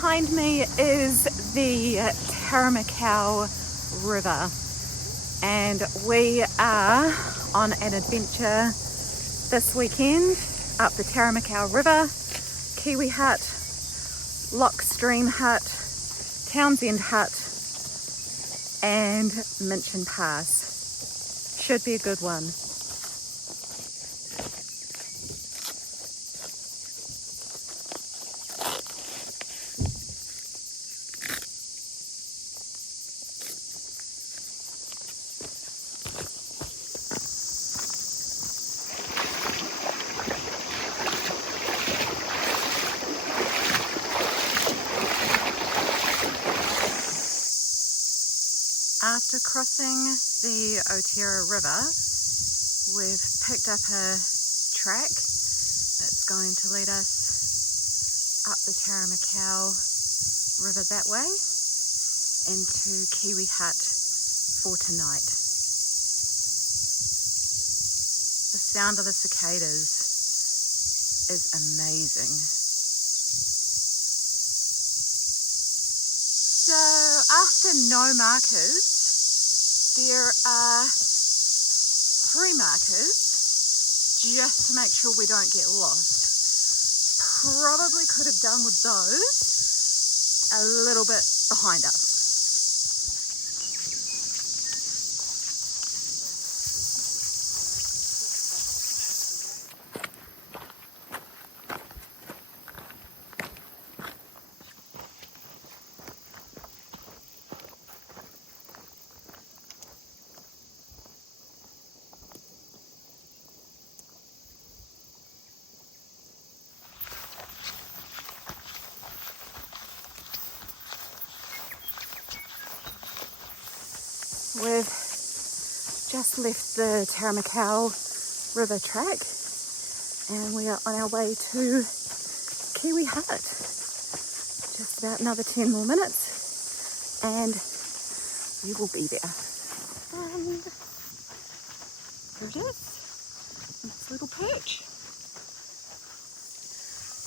Behind me is the Taramakau River, and we are on an adventure this weekend up the Taramakau River. Kiwi Hut, Locke Stream Hut, Townsend Hut and Minchin Pass. Should be a good one. After crossing the Otira River, we've picked up a track that's going to lead us up the Taramakau River that way and to Kiwi Hut for tonight. The sound of the cicadas is amazing. So after no markers, there are 3 markers just to make sure we don't get lost. Probably could have done with those a little bit behind us. We've just left the Taramakau River track and we are on our way to Kiwi Hut. Just about another 10 more minutes and we will be there. And there it is, this little perch.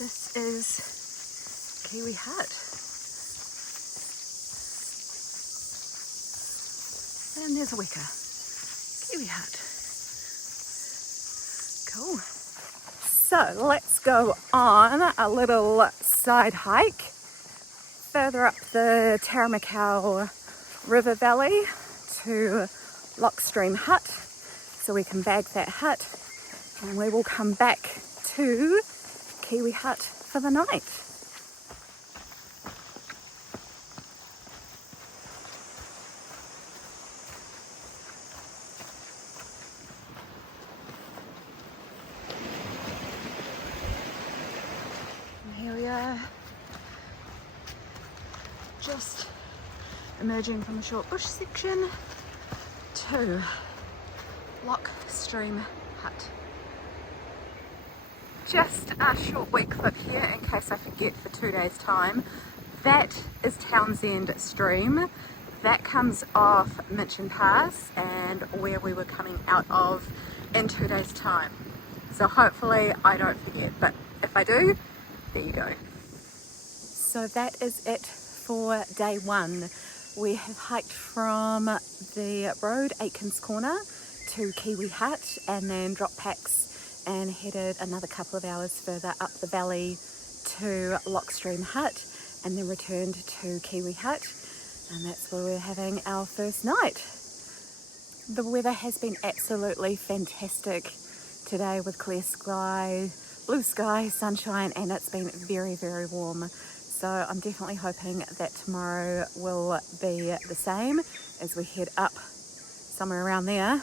This is Kiwi Hut. And there's a wicker. Kiwi Hut. Cool. So let's go on a little side hike further up the Taramakau River Valley to Locke Stream Hut so we can bag that hut and we will come back to Kiwi Hut for the night. Here we are, just emerging from a short bush section to Locke Stream Hut. Just a short week clip here in case I forget for 2 days time. That is Townsend Stream. That comes off Minchin Pass and where we were coming out of in 2 days time. So hopefully I don't forget, but if I do, there you go. So that is it for day 1. We have hiked from the road Aickens Corner to Kiwi Hut and then dropped packs and headed another couple of hours further up the valley to Locke Stream Hut and then returned to Kiwi Hut, and that's where we're having our first night. The weather has been absolutely fantastic today with clear sky, blue sky, sunshine, and it's been very, very warm. So I'm definitely hoping that tomorrow will be the same as we head up somewhere around there,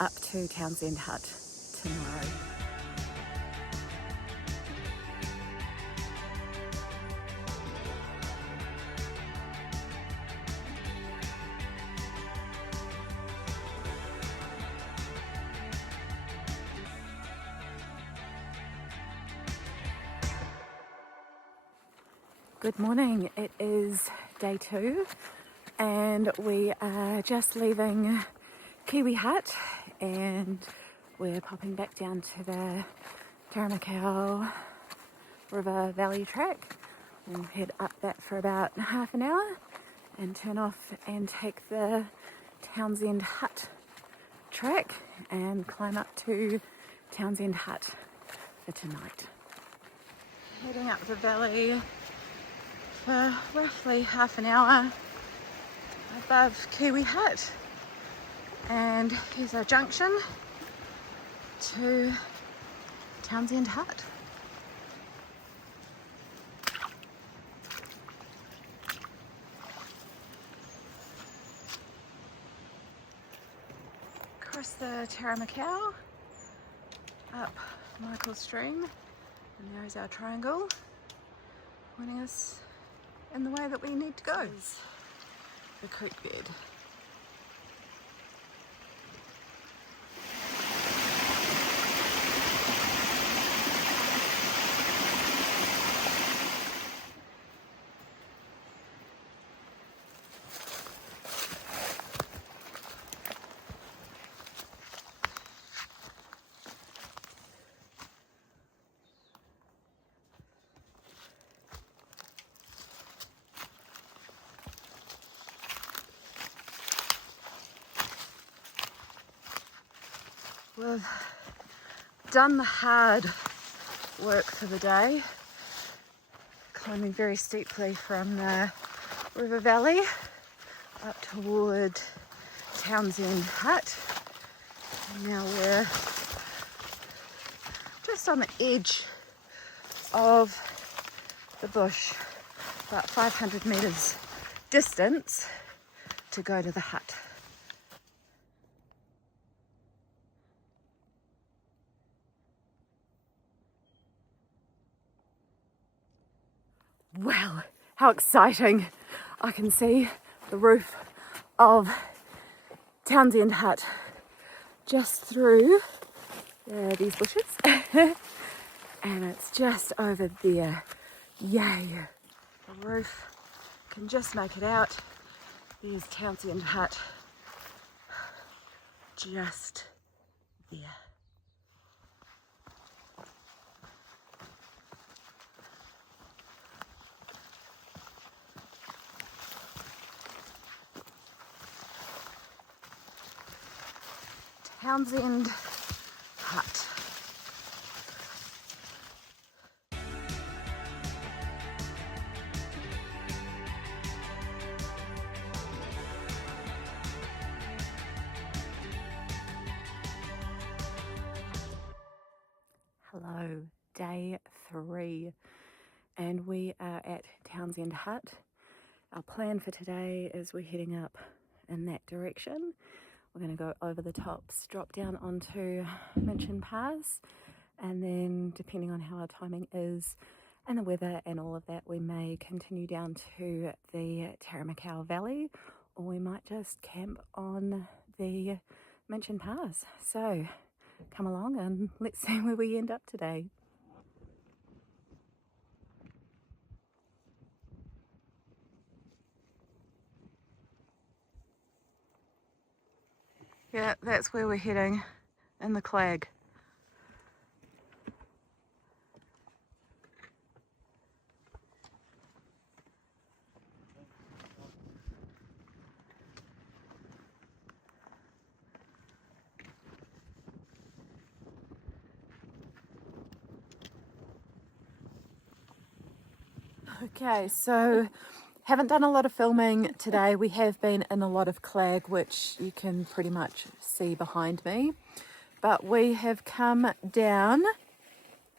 up to Townsend Hut tomorrow. Good morning, it is day 2 and we are just leaving Kiwi Hut and we're popping back down to the Taramakau River Valley track and head up that for about half an hour and turn off and take the Townsend Hut track and climb up to Townsend Hut for tonight. Heading up the valley for roughly half an hour above Kiwi Hut, and here's our junction to Townsend Hut. Across the Taramakau, up Locke Stream, and there's our triangle pointing us in the way that we need to go. There's the creek bed. We've done the hard work for the day, climbing very steeply from the river valley up toward Townsend Hut. And now we're just on the edge of the bush, about 500 metres distance to go to the hut. Wow, how exciting. I can see the roof of Townsend Hut just through these bushes and it's just over there. Yay, the roof can just make it out. There's Townsend Hut just there. Townsend Hut. Hello, day 3, and we are at Townsend Hut. Our plan for today is we're heading up in that direction. We're going to go over the tops, drop down onto Minchin Pass, and then depending on how our timing is and the weather and all of that, we may continue down to the Taramakau Valley, or we might just camp on the Minchin Pass. So come along and let's see where we end up today. Yeah, that's where we're heading, in the clag. Okay, so haven't done a lot of filming today. We have been in a lot of clag, which you can pretty much see behind me. But we have come down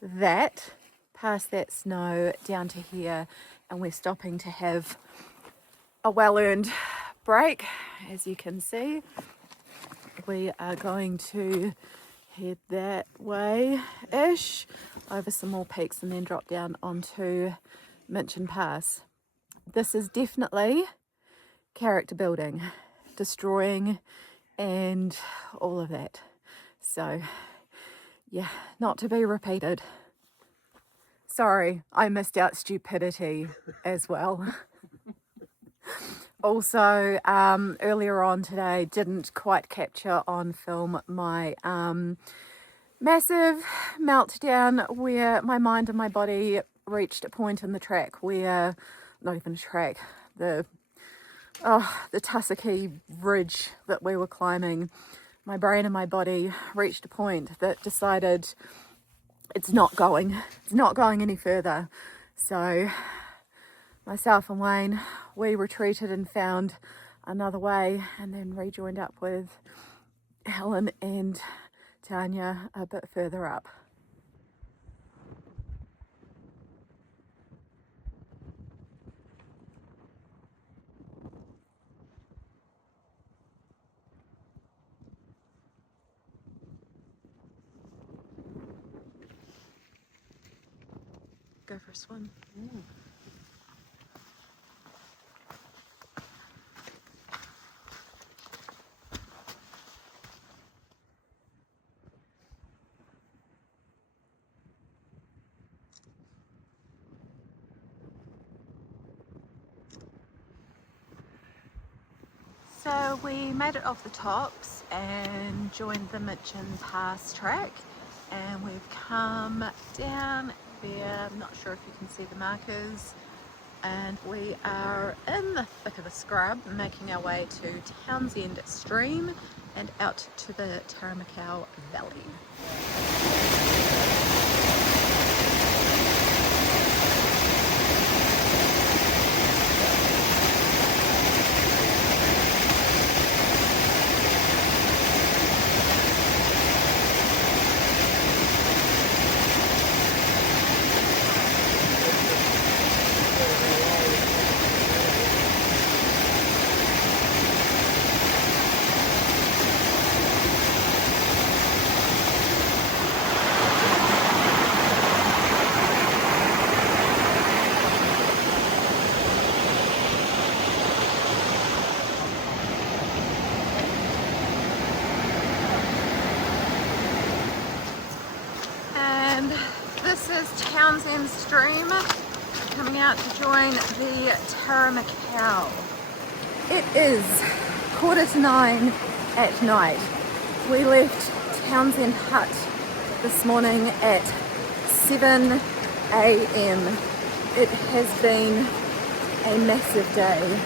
that, past that snow, down to here, and we're stopping to have a well-earned break. As you can see, we are going to head that way-ish, over some more peaks and then drop down onto Minchin Pass. This is definitely character building, destroying and all of that. So yeah, not to be repeated. Sorry, I missed out stupidity as well. Also, earlier on today, didn't quite capture on film my massive meltdown where my mind and my body reached a point in the track where, not even a track, the tussocky ridge that we were climbing, my brain and my body reached a point that decided it's not going any further. So myself and Wayne, we retreated and found another way, and then rejoined up with Helen and Tanya a bit further up. Go for a swim. Ooh. So we made it off the tops and joined the Minchin Pass track, and we've come down there. I'm not sure if you can see the markers, and we are in the thick of the scrub making our way to Townsend Stream and out to the Taramakau Valley. And this is Townsend Stream coming out to join the Taramakau. It is 9:15 at night. We left Townsend Hut this morning at 7 a.m. It has been a massive day.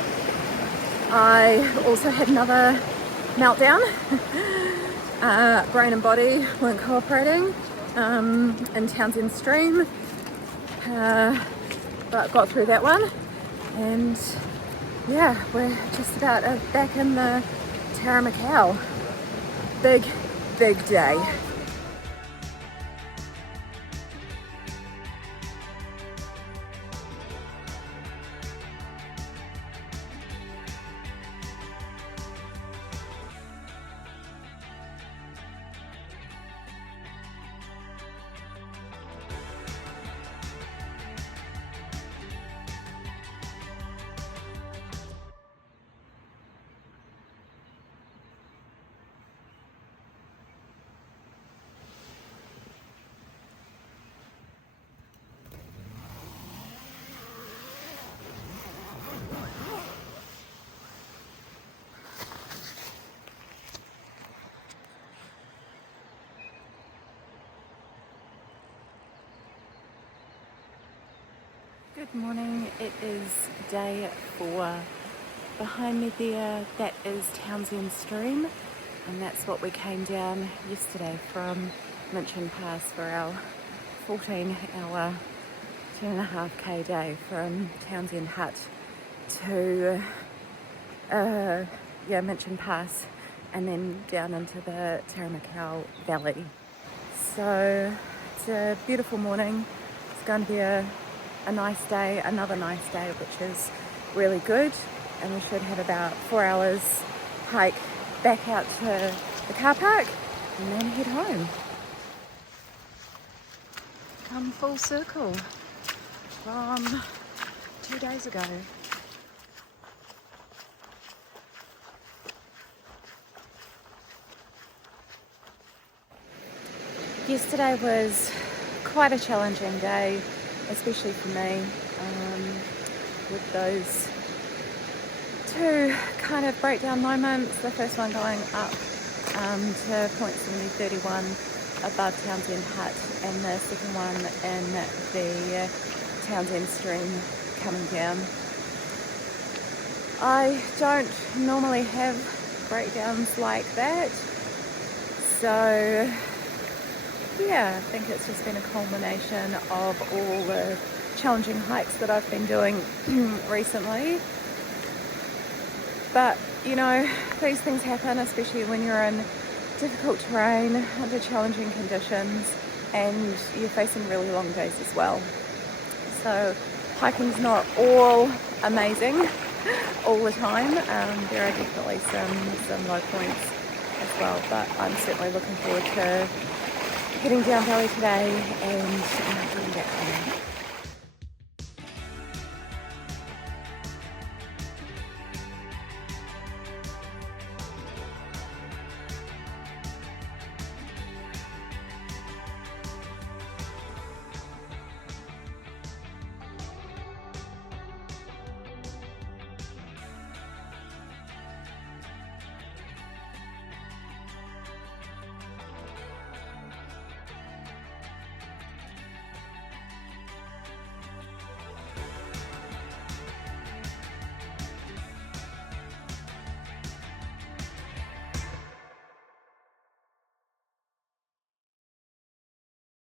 I also had another meltdown. Brain and body weren't cooperating in Townsend Stream, but got through that one, and yeah, we're just about back in the Taramakau. Big day. Good morning, it is day 4. Behind me there, that is Townsend Stream, and that's what we came down yesterday from Minchin Pass for our 14-hour, 2.5k day from Townsend Hut to Minchin Pass, and then down into the Taramakau Valley. So it's a beautiful morning. It's going to be a nice day, another nice day, which is really good, and we should have about 4 hours hike back out to the car park and then head home. Come full circle from 2 days ago. Yesterday was quite a challenging day, especially for me, with those 2 kind of breakdown moments. The first one going up to point 7031 above Townsend Hut, and the second one in the Townsend Stream coming down. I don't normally have breakdowns like that, so yeah, I think it's just been a culmination of all the challenging hikes that I've been doing recently. But you know, these things happen, especially when you're in difficult terrain, under challenging conditions, and you're facing really long days as well. So hiking's not all amazing all the time. There are definitely some low points as well, but I'm certainly looking forward to heading down valley today and getting back home.